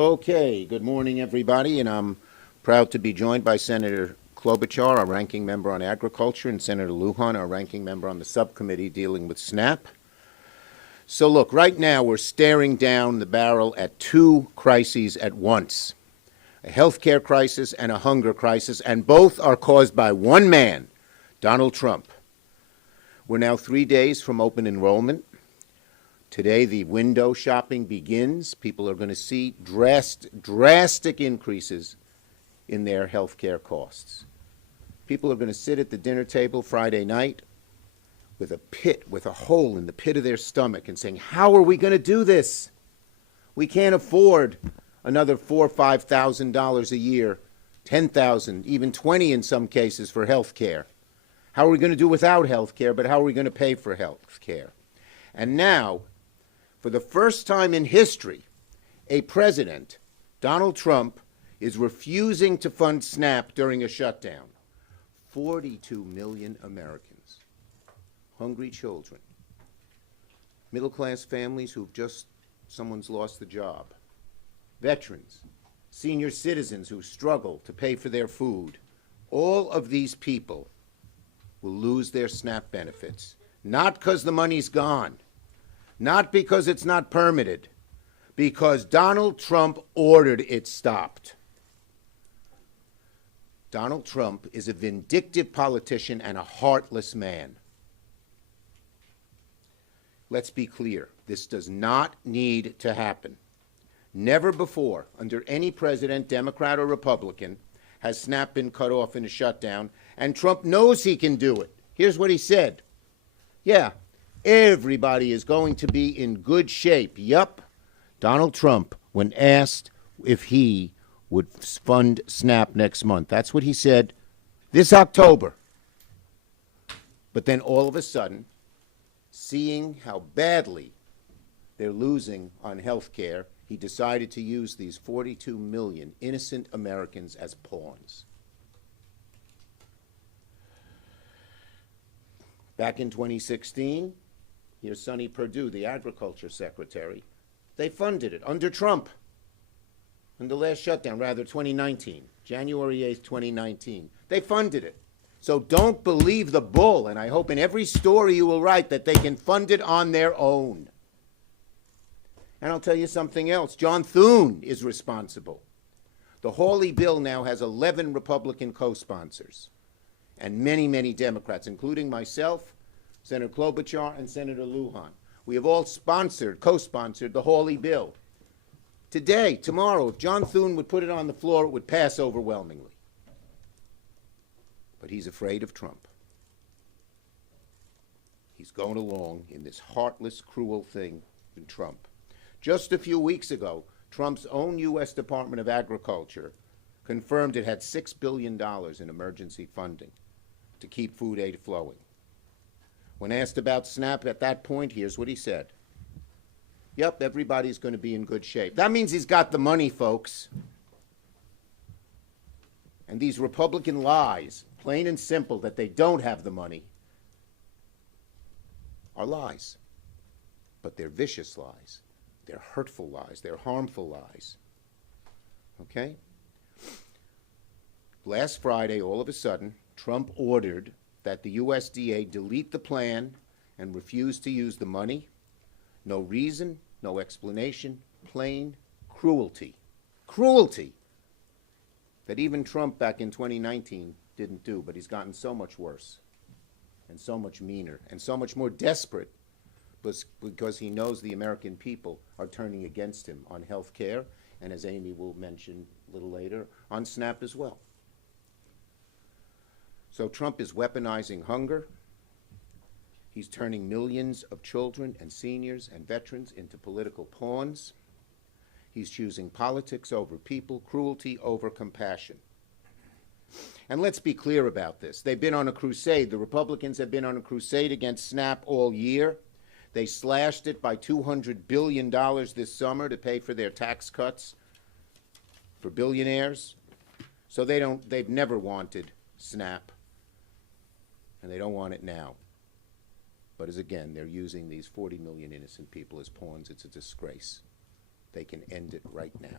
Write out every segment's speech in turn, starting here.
Okay, good morning, everybody, and I'm proud to be joined by Senator Klobuchar, our ranking member on agriculture, and Senator Luján, our ranking member on the subcommittee dealing with SNAP. So look, right now we're staring down the barrel at two crises at once, a health care crisis and a hunger crisis, and both are caused by one man, Donald Trump. We're now 3 days from open enrollment. Today, the window shopping begins. People are going to see drastic increases in their health care costs. People are going to sit at the dinner table Friday night with a hole in the pit of their stomach and saying, how are we going to do this? We can't afford another $4,000 or $5,000 a year, $10,000, even $20,000 in some cases for health care. How are we going to do without health care, but how are we going to pay for health care? And now, for the first time in history, a president, Donald Trump, is refusing to fund SNAP during a shutdown. 42 million Americans, hungry children, middle-class families someone's lost the job, veterans, senior citizens who struggle to pay for their food. All of these people will lose their SNAP benefits, not because the money's gone, not because it's not permitted, because Donald Trump ordered it stopped. Donald Trump is a vindictive politician and a heartless man. Let's be clear, this does not need to happen. Never before, under any president, Democrat or Republican, has SNAP been cut off in a shutdown, and Trump knows he can do it. Here's what he said. Yeah, everybody is going to be in good shape. Yup. Donald Trump, when asked if he would fund SNAP next month, that's what he said this October. But then all of a sudden, seeing how badly they're losing on health care, he decided to use these 42 million innocent Americans as pawns. Back in 2016, here's Sonny Perdue, the agriculture secretary. They funded it under Trump. In the last shutdown, rather 2019, January 8th, 2019. They funded it. So don't believe the bull, and I hope in every story you will write that they can fund it on their own. And I'll tell you something else. John Thune is responsible. The Hawley bill now has 11 Republican co-sponsors and many, many Democrats, including myself, Senator Klobuchar, and Senator Luján. We have all co-sponsored the Hawley bill. Today, tomorrow, if John Thune would put it on the floor, it would pass overwhelmingly. But he's afraid of Trump. He's going along in this heartless, cruel thing in Trump. Just a few weeks ago, Trump's own U.S. Department of Agriculture confirmed it had $6 billion in emergency funding to keep food aid flowing. When asked about SNAP at that point, here's what he said. Yep, everybody's going to be in good shape. That means he's got the money, folks. And these Republican lies, plain and simple, that they don't have the money, are lies. But they're vicious lies. They're hurtful lies. They're harmful lies. Okay? Last Friday, all of a sudden, Trump ordered that the USDA delete the plan and refuse to use the money. No reason, no explanation, plain cruelty. Cruelty that even Trump back in 2019 didn't do, but he's gotten so much worse and so much meaner and so much more desperate because he knows the American people are turning against him on health care and, as Amy will mention a little later, on SNAP as well. So Trump is weaponizing hunger. He's turning millions of children and seniors and veterans into political pawns. He's choosing politics over people, cruelty over compassion. And let's be clear about this. They've been on a crusade. The Republicans have been on a crusade against SNAP all year. They slashed it by $200 billion this summer to pay for their tax cuts for billionaires. So they've never wanted SNAP, and they don't want it now. But as again, they're using these 40 million innocent people as pawns. It's a disgrace. they can end it right now.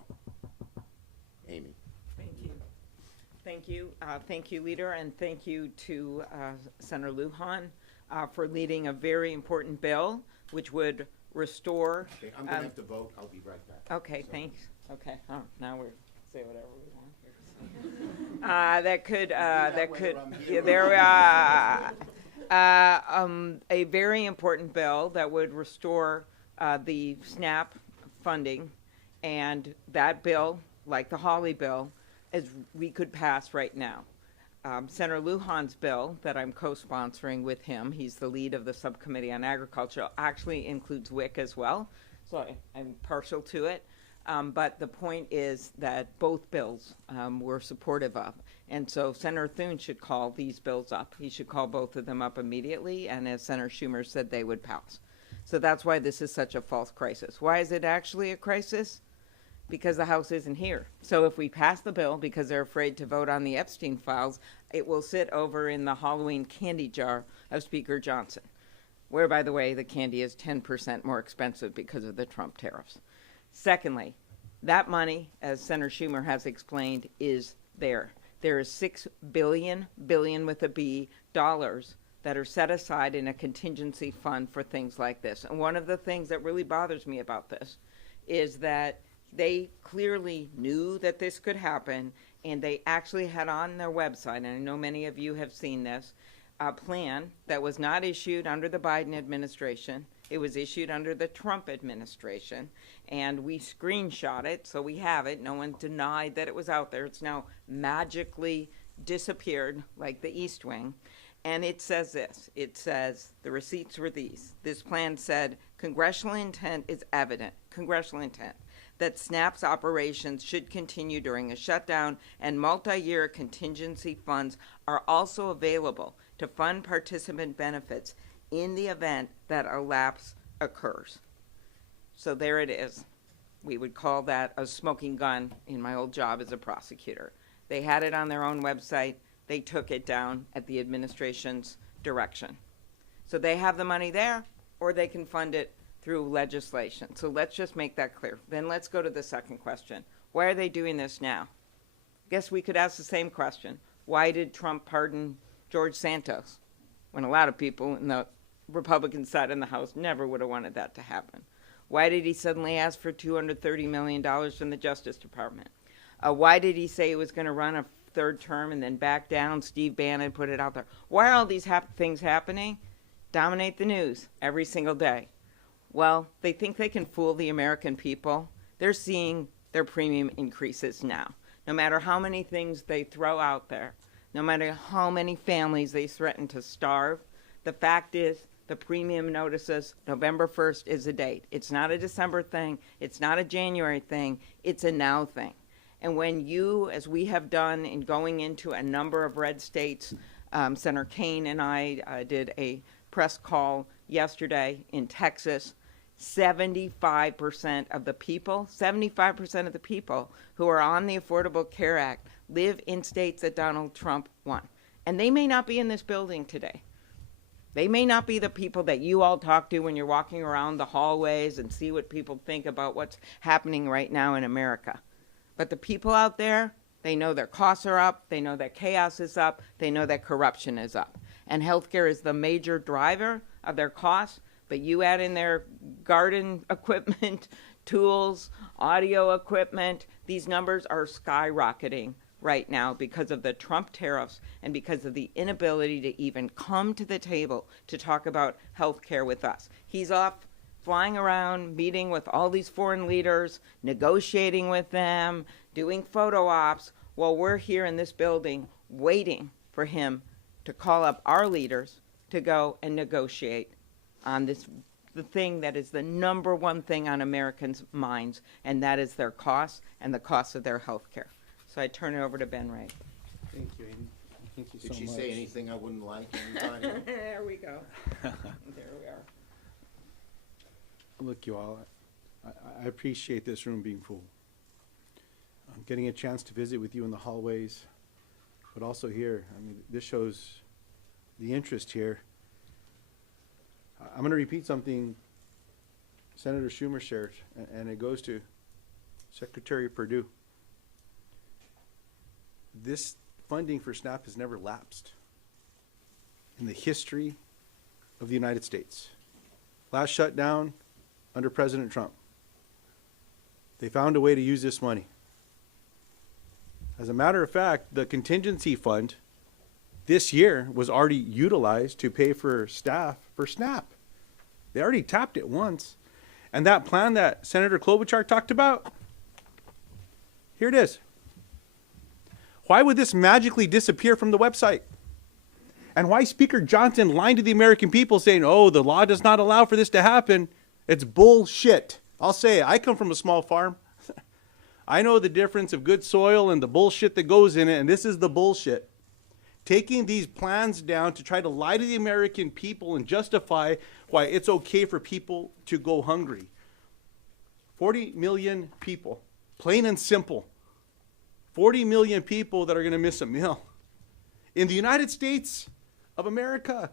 Amy. Thank you. Thank you. Thank you, Leader, and thank you to Senator Luján for leading a very important bill which would restore. Okay, I'm going to have to vote. I'll be right back. Okay, thanks. Okay, now we're say whatever we want here. That could yeah, there we are. A very important bill that would restore the SNAP funding, and that bill, like the Hawley bill, as we could pass right now. Senator Luján's bill that I'm co-sponsoring with him, he's the lead of the Subcommittee on Agriculture, actually includes WIC as well, so I'm partial to it. But the point is that both bills we're supportive of. And so Senator Thune should call these bills up. He should call both of them up immediately, and as Senator Schumer said, they would pass. So that's why this is such a false crisis. Why is it actually a crisis? Because the House isn't here. So if we pass the bill because they're afraid to vote on the Epstein files, it will sit over in the Halloween candy jar of Speaker Johnson, where, by the way, the candy is 10% more expensive because of the Trump tariffs. Secondly, that money, as Senator Schumer has explained, is there. There is $6 billion with a B, dollars that are set aside in a contingency fund for things like this. And one of the things that really bothers me about this is that they clearly knew that this could happen, and they actually had on their website, and I know many of you have seen this, a plan that was not issued under the Biden administration. It was issued under the Trump administration, and we screenshot it, so we have it. No one denied that it was out there. It's now magically disappeared like the East Wing. And it says this. It says, the receipts were these. This plan said, congressional intent is evident, congressional intent, that SNAP's operations should continue during a shutdown, and multi-year contingency funds are also available to fund participant benefits in the event that a lapse occurs. So there it is. We would call that a smoking gun in my old job as a prosecutor. They had it on their own website. They took it down at the administration's direction. So they have the money there, or they can fund it through legislation. So let's just make that clear. Then let's go to the second question. Why are they doing this now? Guess we could ask the same question. Why did Trump pardon George Santos when a lot of people in the Republican side in the House never would have wanted that to happen? Why did he suddenly ask for $230 million from the Justice Department? Why did he say he was going to run a third term and then back down? Steve Bannon put it out there. Why are all these things happening? Dominate the news every single day. Well, they think they can fool the American people. They're seeing their premium increases now. No matter how many things they throw out there, no matter how many families they threaten to starve, the fact is the premium notices November 1st is the date. It's not a December thing. It's not a January thing. It's a now thing. And when you, as we have done in going into a number of red states, Senator Kaine and I did a press call yesterday in Texas. 75% of the people, 75% of the people who are on the Affordable Care Act live in states that Donald Trump won. And they may not be in this building today. They may not be the people that you all talk to when you're walking around the hallways and see what people think about what's happening right now in America. But the people out there, they know their costs are up, they know that chaos is up, they know that corruption is up. And healthcare is the major driver of their costs, but you add in their garden equipment, tools, audio equipment, these numbers are skyrocketing right now because of the Trump tariffs and because of the inability to even come to the table to talk about health care with us. He's off flying around, meeting with all these foreign leaders, negotiating with them, doing photo ops, while we're here in this building waiting for him to call up our leaders to go and negotiate on this, the thing that is the number one thing on Americans' minds, and that is their costs and the cost of their health care. So I turn it over to Ben Ray. Thank you, Amy. Thank you so much. Did she say anything I wouldn't like? There we go. There we are. Look, you all, I appreciate this room being full. I'm getting a chance to visit with you in the hallways, but also here. I mean, this shows the interest here. I'm going to repeat something Senator Schumer shared, and it goes to Secretary Perdue, this funding for SNAP has never lapsed in the history of the United States. Last shutdown under President Trump. They found a way to use this money. As a matter of fact, the contingency fund this year was already utilized to pay for staff for SNAP. They already tapped it once. And that plan that Senator Klobuchar talked about, here it is. Why would this magically disappear from the website? And why Speaker Johnson lying to the American people saying, oh, the law does not allow for this to happen? It's bullshit. I'll say it. I come from a small farm. I know the difference of good soil and the bullshit that goes in it, and this is the bullshit. Taking these plans down to try to lie to the American people and justify why it's okay for people to go hungry. 40 million people, plain and simple. 40 million people that are going to miss a meal in the United States of America.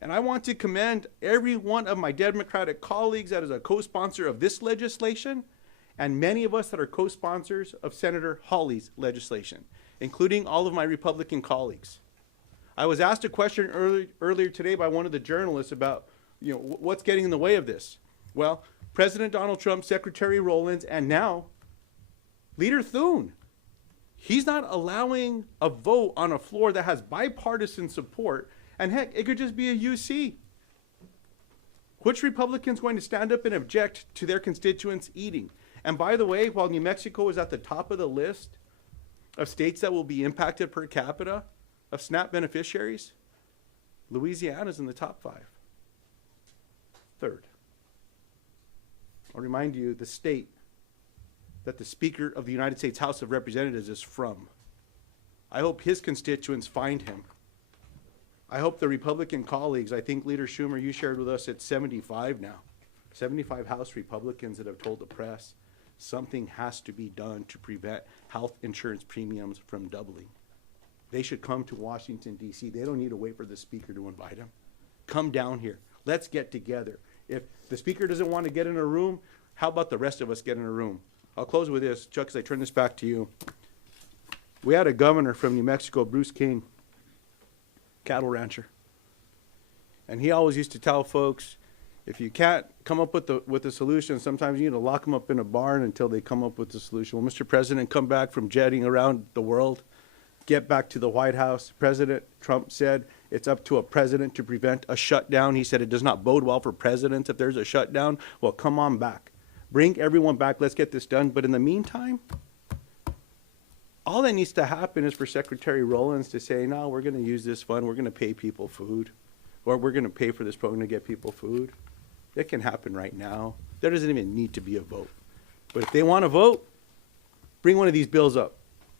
And I want to commend every one of my Democratic colleagues that is a co-sponsor of this legislation, and many of us that are co-sponsors of Senator Hawley's legislation, including all of my Republican colleagues. I was asked a question earlier today by one of the journalists about, what's getting in the way of this? Well, President Donald Trump, Secretary Rowlands, and now Leader Thune. He's not allowing a vote on a floor that has bipartisan support, and heck, it could just be a UC. Which Republican's going to stand up and object to their constituents eating? And by the way, while New Mexico is at the top of the list of states that will be impacted per capita of SNAP beneficiaries, Louisiana's in the top 5. Third. I'll remind you the state that the Speaker of the United States House of Representatives is from. I hope his constituents find him. I hope the Republican colleagues, I think Leader Schumer, you shared with us, it's 75 now. 75 House Republicans that have told the press something has to be done to prevent health insurance premiums from doubling. They should come to Washington, D.C. They don't need to wait for the Speaker to invite them. Come down here. Let's get together. If the Speaker doesn't want to get in a room, how about the rest of us get in a room? I'll close with this. Chuck, as I turn this back to you. We had a governor from New Mexico, Bruce King, cattle rancher. And he always used to tell folks, if you can't come up with a solution, sometimes you need to lock them up in a barn until they come up with the solution. Well, Mr. President, come back from jetting around the world, get back to the White House. President Trump said it's up to a president to prevent a shutdown. He said it does not bode well for presidents if there's a shutdown. Well, come on back. Bring everyone back. Let's get this done. But in the meantime, all that needs to happen is for Secretary Rowlands to say, no, we're going to use this fund. We're going to pay people food. Or we're going to pay for this program to get people food. It can happen right now. There doesn't even need to be a vote. But if they want to vote, bring one of these bills up.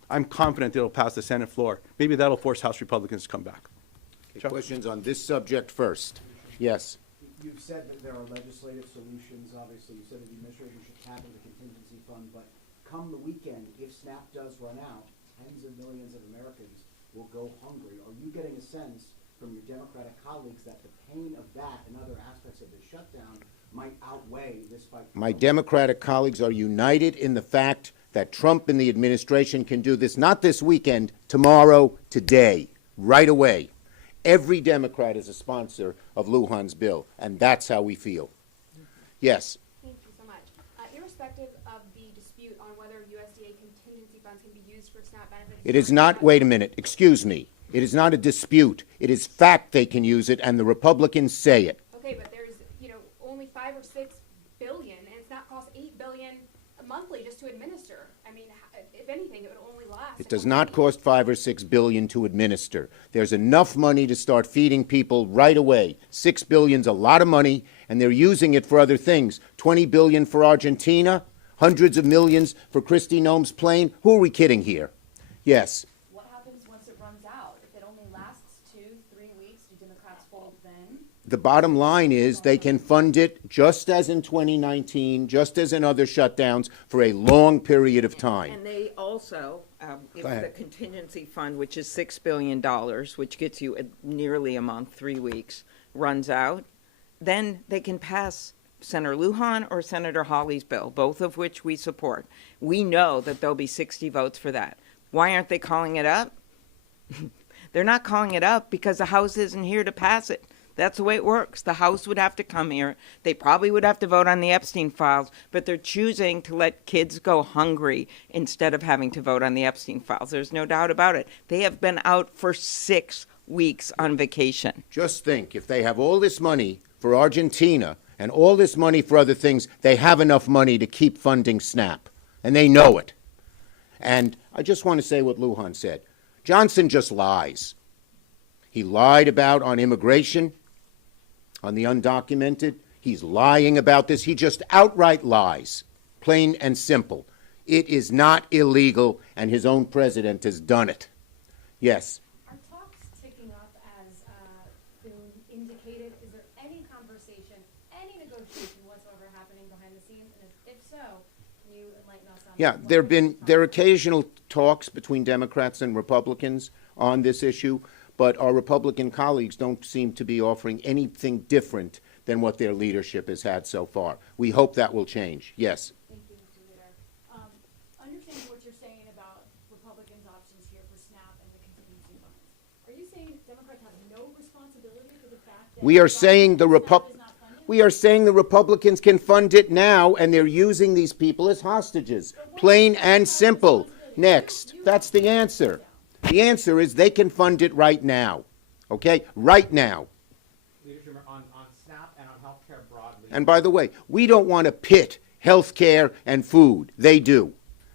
I'm confident it'll pass the Senate floor. Maybe that'll force House Republicans to come back. Okay, questions on this subject first? Yes. You've said that there are legislative solutions. Obviously, you said that the administration should tap into the contingency fund. But come the weekend, if SNAP does run out, tens of millions of Americans will go hungry. Are you getting a sense from your Democratic colleagues that the pain of that and other aspects of the shutdown might outweigh this fight? My Democratic colleagues are united in the fact that Trump and the administration can do this, not this weekend, tomorrow, today, right away. Every Democrat is a sponsor of Luján's bill, and that's how we feel. Yes. Thank you so much. Irrespective of the dispute on whether USDA contingency funds can be used for SNAP benefits. It is not, wait a minute, excuse me. It is not a dispute. It is fact they can use it, and the Republicans say it. Okay, but there's, only 5 or 6 billion, and it's not cost $8 billion monthly just to administer. I mean, if anything, it would only last. It does not cost 5 or 6 billion to administer. There's enough money to start feeding people right away. 6 billion's a lot of money, and they're using it for other things. 20 billion for Argentina, hundreds of millions for Kristi Noem's plane. Who are we kidding here? Yes. What happens once it runs out? If it only lasts 2-3 weeks, do Democrats fold then? The bottom line is they can fund it just as in 2019, just as in other shutdowns, for a long period of time. And they also, if Go the ahead. contingency fund, which is $6 billion, which gets you nearly a month, 3 weeks, runs out, then they can pass Senator Luján or Senator Hawley's bill, both of which we support, we know that there'll be 60 votes for that. Why aren't they calling it up? They're not calling it up because the House isn't here to pass it. That's the way it works. The House would have to come here. They probably would have to vote on the Epstein files, but they're choosing to let kids go hungry instead of having to vote on the Epstein files. There's no doubt about it. They have been out for 6 weeks on vacation. Just think, if they have all this money for Argentina and all this money for other things, they have enough money to keep funding SNAP, and they know it. And I just want to say what Luján said. Johnson just lies. He lied about on immigration, on the undocumented. He's lying about this. He just outright lies, plain and simple. It is not illegal, and his own president has done it. Yes. Are talks ticking up as been indicated? Is there any conversation, any negotiation whatsoever happening behind the scenes? And if so, can you enlighten us on Yeah, there are occasional talks between Democrats and Republicans on this issue, but our Republican colleagues don't seem to be offering anything different than what their leadership has had so far. We hope that will change. Yes. Thank you, Mr. Leader. Understanding what you're saying about Republicans' options here for SNAP and the contingency funds, are you saying Democrats have no responsibility for the fact that We are saying the SNAP is not funded? We are saying the Republicans can fund it now, and they're using these people as hostages. Plain and simple. Next. That's the answer. The answer is they can fund it right now. Okay? Right now. Leader Schumer, on SNAP and on healthcare broadly. And by the way, we don't want to pit health care and food. They do.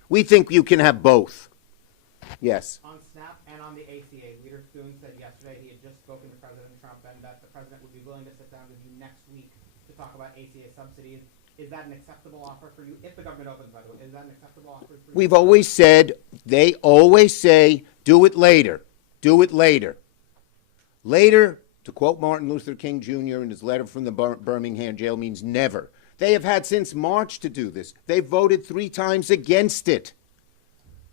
We think you can have both. Yes. On SNAP and on the ACA, Leader Thune said yesterday he had just spoken to President Trump and that the president would be willing to sit down with you next week to talk about ACA subsidies. Is that an acceptable offer for you? If the government opens, by the way, is that an acceptable offer for you? We've always said, they always say, do it later. Do it later. Later, to quote Martin Luther King Jr. in his letter from the Birmingham jail, means never. They have had since March to do this. They've voted 3 times against it.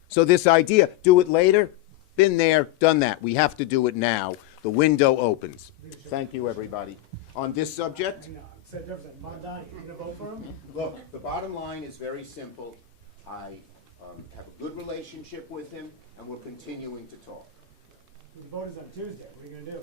So this idea, do it later, been there, done that. We have to do it now. The window opens. Thank you, everybody. On this subject? Look, the bottom line is very simple. I have a good relationship with him, and we're continuing to talk. The vote is on Tuesday. What are you going to do?